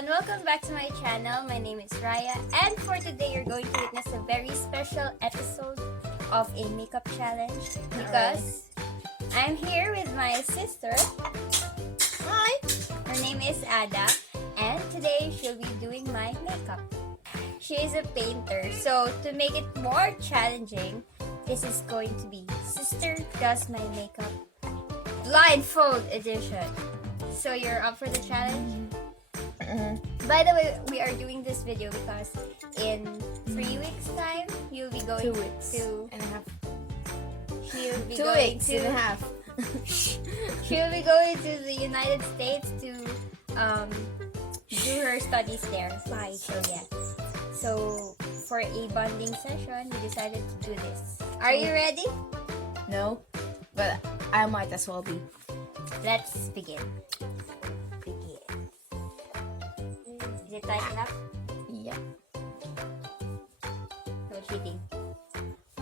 and welcome back to my channel. My name is Raya, and for today you're going to witness a very special episode of a makeup challenge because I'm here with my sister. Hi! Her name is Ada, and today she'll be doing my makeup. She is a painter, so to make it more challenging, this is going to be Sister Does My Makeup Blindfold Edition. So you're up for the challenge? By the way, we are doing this video because in 3 weeks time, you'll be going 2 weeks to... and a half. She'll be 2 going weeks to... and a half. She'll be going to the United States to do her studies there. So yeah. So for a bonding session, we decided to do this. Are you ready? No, but I might as well be. Let's begin. Is it tight enough? Yeah. No cheating. I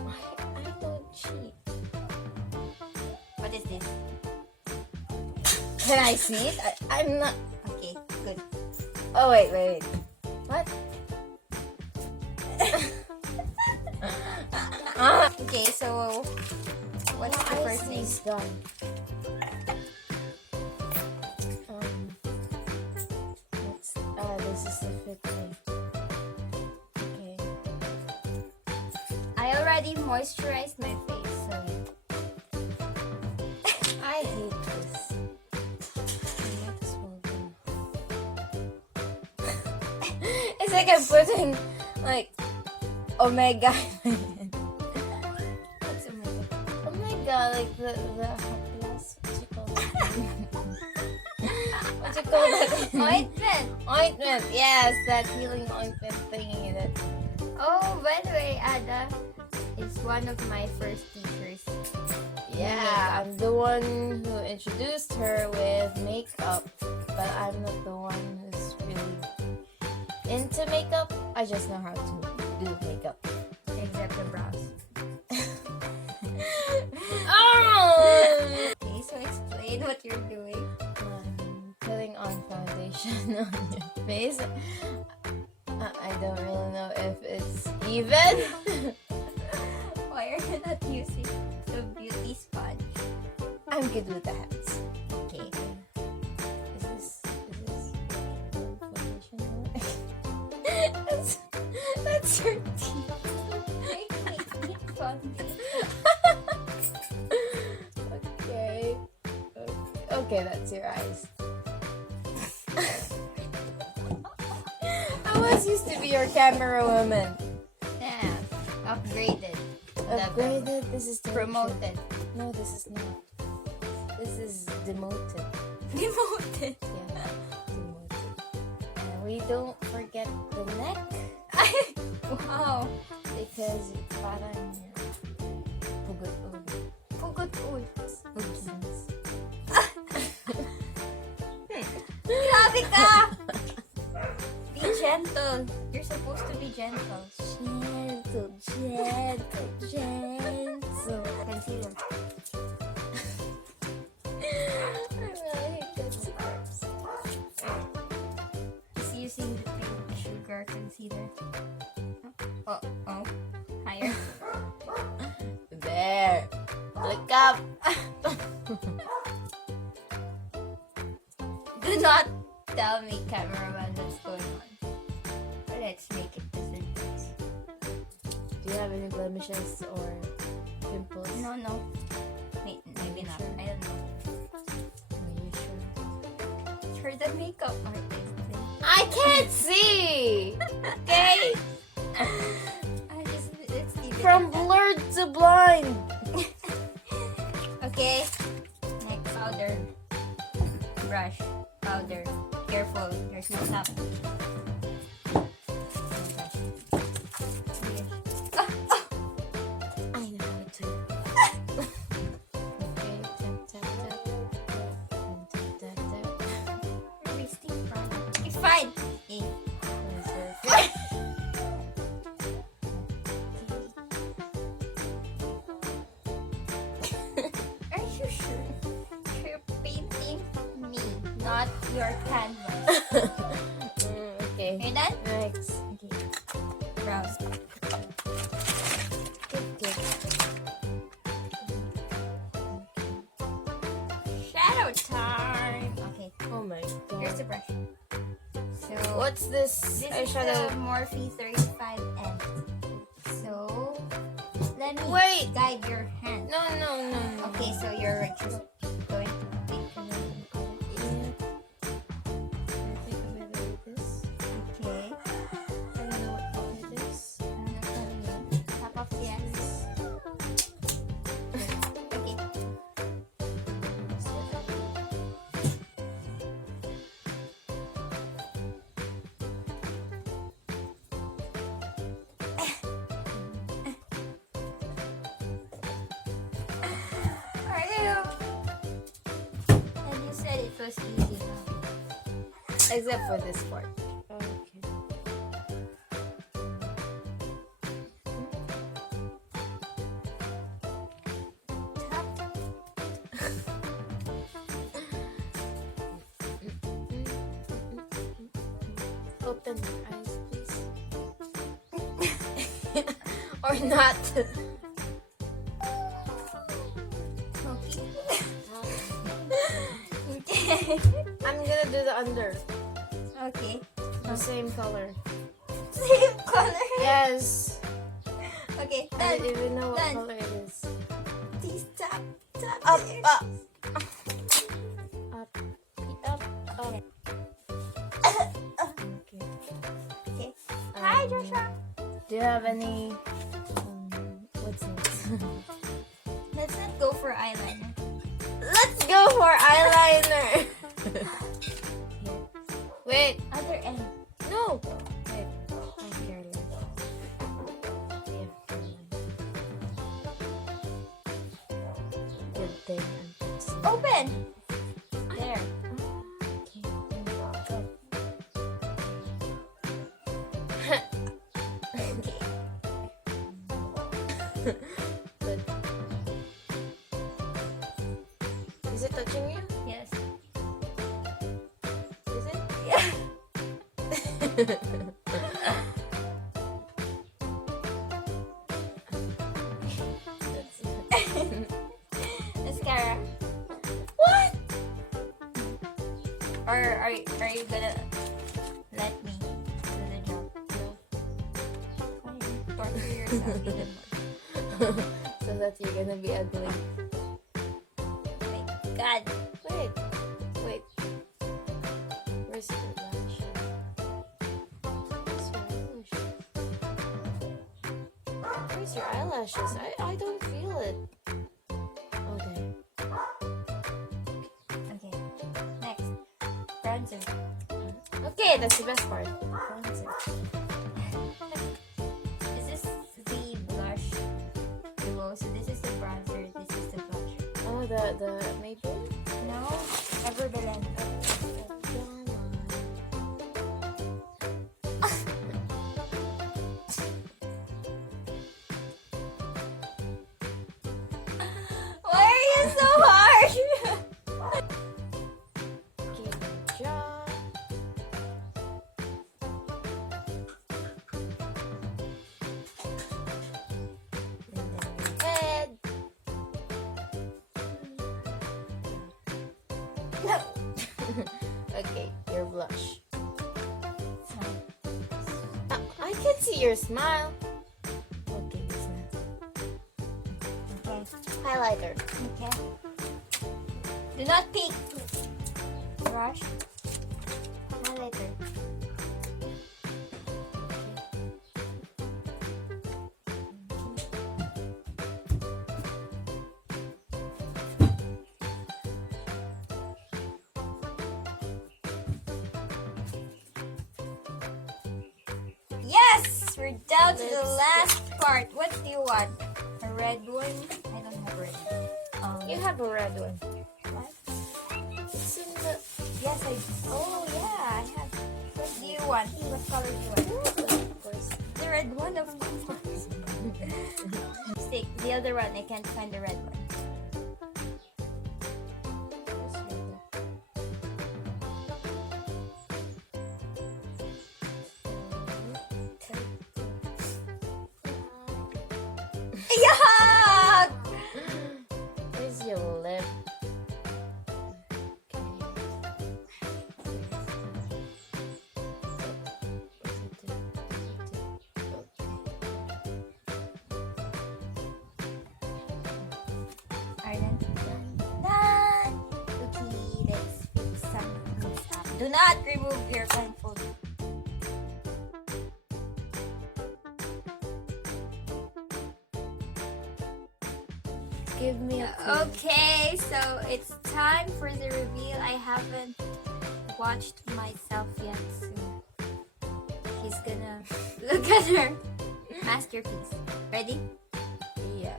don't cheat. What is this? Can I see it? I'm not. Okay, good. Oh wait. What? Okay, so what's the first thing? Done. This is the fifth thing. Okay. I already moisturized my face, so I hate this. I might as well do. It's like I'm putting like omega. what's omega? Omega, like the plus, what you call it? What you call that? Ointment! Ointment, yes, that healing ointment thingy. That. Oh, by the way, Ada is one of my first teachers. Yeah, I'm the one who introduced her with makeup, but I'm not the one who's really into makeup. I just know how to do makeup. Except the brows. Oh! Okay, so explain what you're doing. Putting on foundation on your face. I don't really know if it's even. Why are you not using the beauty sponge? I'm good with that. Okay. Is this foundation? that's your teeth. Okay, that's your eyes. I was used to be your camera woman. Yeah, upgraded. Upgraded. This is Promoted. No, this is not. This is demoted. Demoted. Yeah, demoted. And we don't forget the neck Wow. because parang pugot. Pugot uy. Oops. Grabe ka! Be gentle. You're supposed to be gentle. Gentle. Concealer. I really hate concealers. Just using the pink sugar concealer. Oh. Higher. There. Look up. Do not tell me, cameraman, what's going on. But let's make it the surprise. Do you have any blemishes or pimples? No. Maybe not. Sure? I don't know. Are you sure? You're the makeup artist. I can't see. Okay. Let's leave it From at that. blurred to blind. Okay. Next, powder. Brush. Powder. Careful. There's no tap. I know how to. Okay, tap. You're wasting product. It's fine. Okay. Are you sure? You're painting me, not your canvas. Wow, time. Okay, Oh my here's the god. brush. So What's this this is the eyeshadow? Morphe 35N. So let me Wait. guide your hand. No, no, no, no. Okay, so you're just going to take a little color. Yeah. I think I'm gonna do this. Okay. I don't know what color it is. I'm not telling you. Top of the X. Okay. Are you? And you said it was easy, huh? Except for this part. Okay. Open your eyes, please. Or not. Okay. I'm gonna do the under. Okay. The same color. Same color. Yes. Okay, I done. don't even know what Done. color it is. Please tap, tap. Up, there. up. Up, up, up. Okay. Okay. Okay. Hi, Um, Joshua. Do you have any? What's next? Let's not go for eyeliner. Let's go for eyeliner. Wait, Other end. no. Wait, I'm careless. Yeah, good thing I'm fixing. Open. There. Okay, go. Good. Is it touching you? Yes. Is it? Yeah. That's it. Mascara. What? Or are you gonna let me do the job? Fine. Torture yourself even more. So that you're gonna be ugly. Oh my God. Wait, wait. Where's your blush? Where's your eyelashes? I don't feel it. Oh, there. Okay. Next. Bronzer. Okay, that's the best part. Bronzer. This is the blush duo. So this is the bronzer. This is the blush. Oh, the maple. No. Ever blend. Why are you so harsh? Okay, good job. And then your head. Okay, your blush. I can see your smile. Okay, it's not. Okay. Highlighter. Okay. Do not peek. Brush. Highlighter. Yes! We're down to the last part. What do you want? A red one? I don't have red. You have a red one. What? It's in the. Yes, I. Oh, yeah, I have. What do you want? What color do you want? Of course. The red one, of course. Mistake. The other one, I can't find the red one. Yuck! Where's your lip? Are done? Done! Okay, let's fix some stuff. Do not remove your blindfold. Give me a clue. Okay, so it's time for the reveal. I haven't watched myself yet, so he's gonna look at her masterpiece. Ready? Yeah.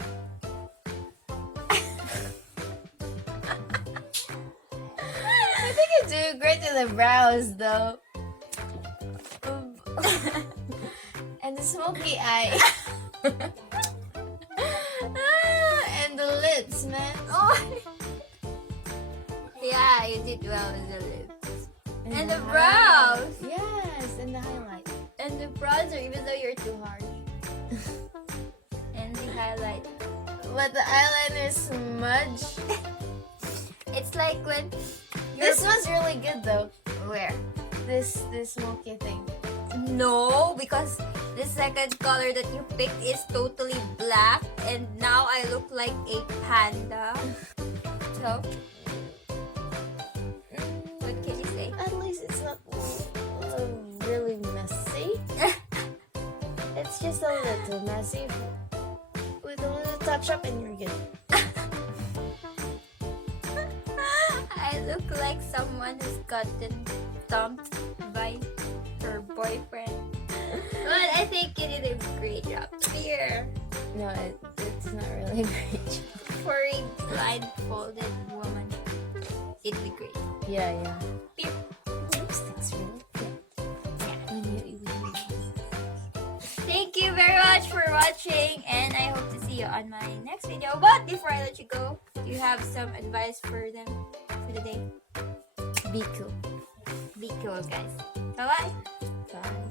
I think you do great in the brows, though. And the smoky eye. And the lips, man. Oh. Yeah, you did well with the lips. And the brows. Yes, and the highlight. And the bronzer, even though you're too harsh. And the highlight. But the eyeliner smudge. It's like when This one's really good, though. where? This smoky thing. No, because the second color that you picked is totally black, and now I look like a panda. So, what can you say? At least it's not really messy. It's just a little messy. With a little touch up and you're good. I look like someone who's gotten dumped by her boyfriend. But I think you did a great job. Here, No, it's not really great. for a blindfolded woman, it'd be great. Yeah. Here. Lipstick's really good. Thank you very much for watching, and I hope to see you on my next video. But before I let you go, do you have some advice for them for the day? Be cool. Be cool, guys. Bye-bye. Bye.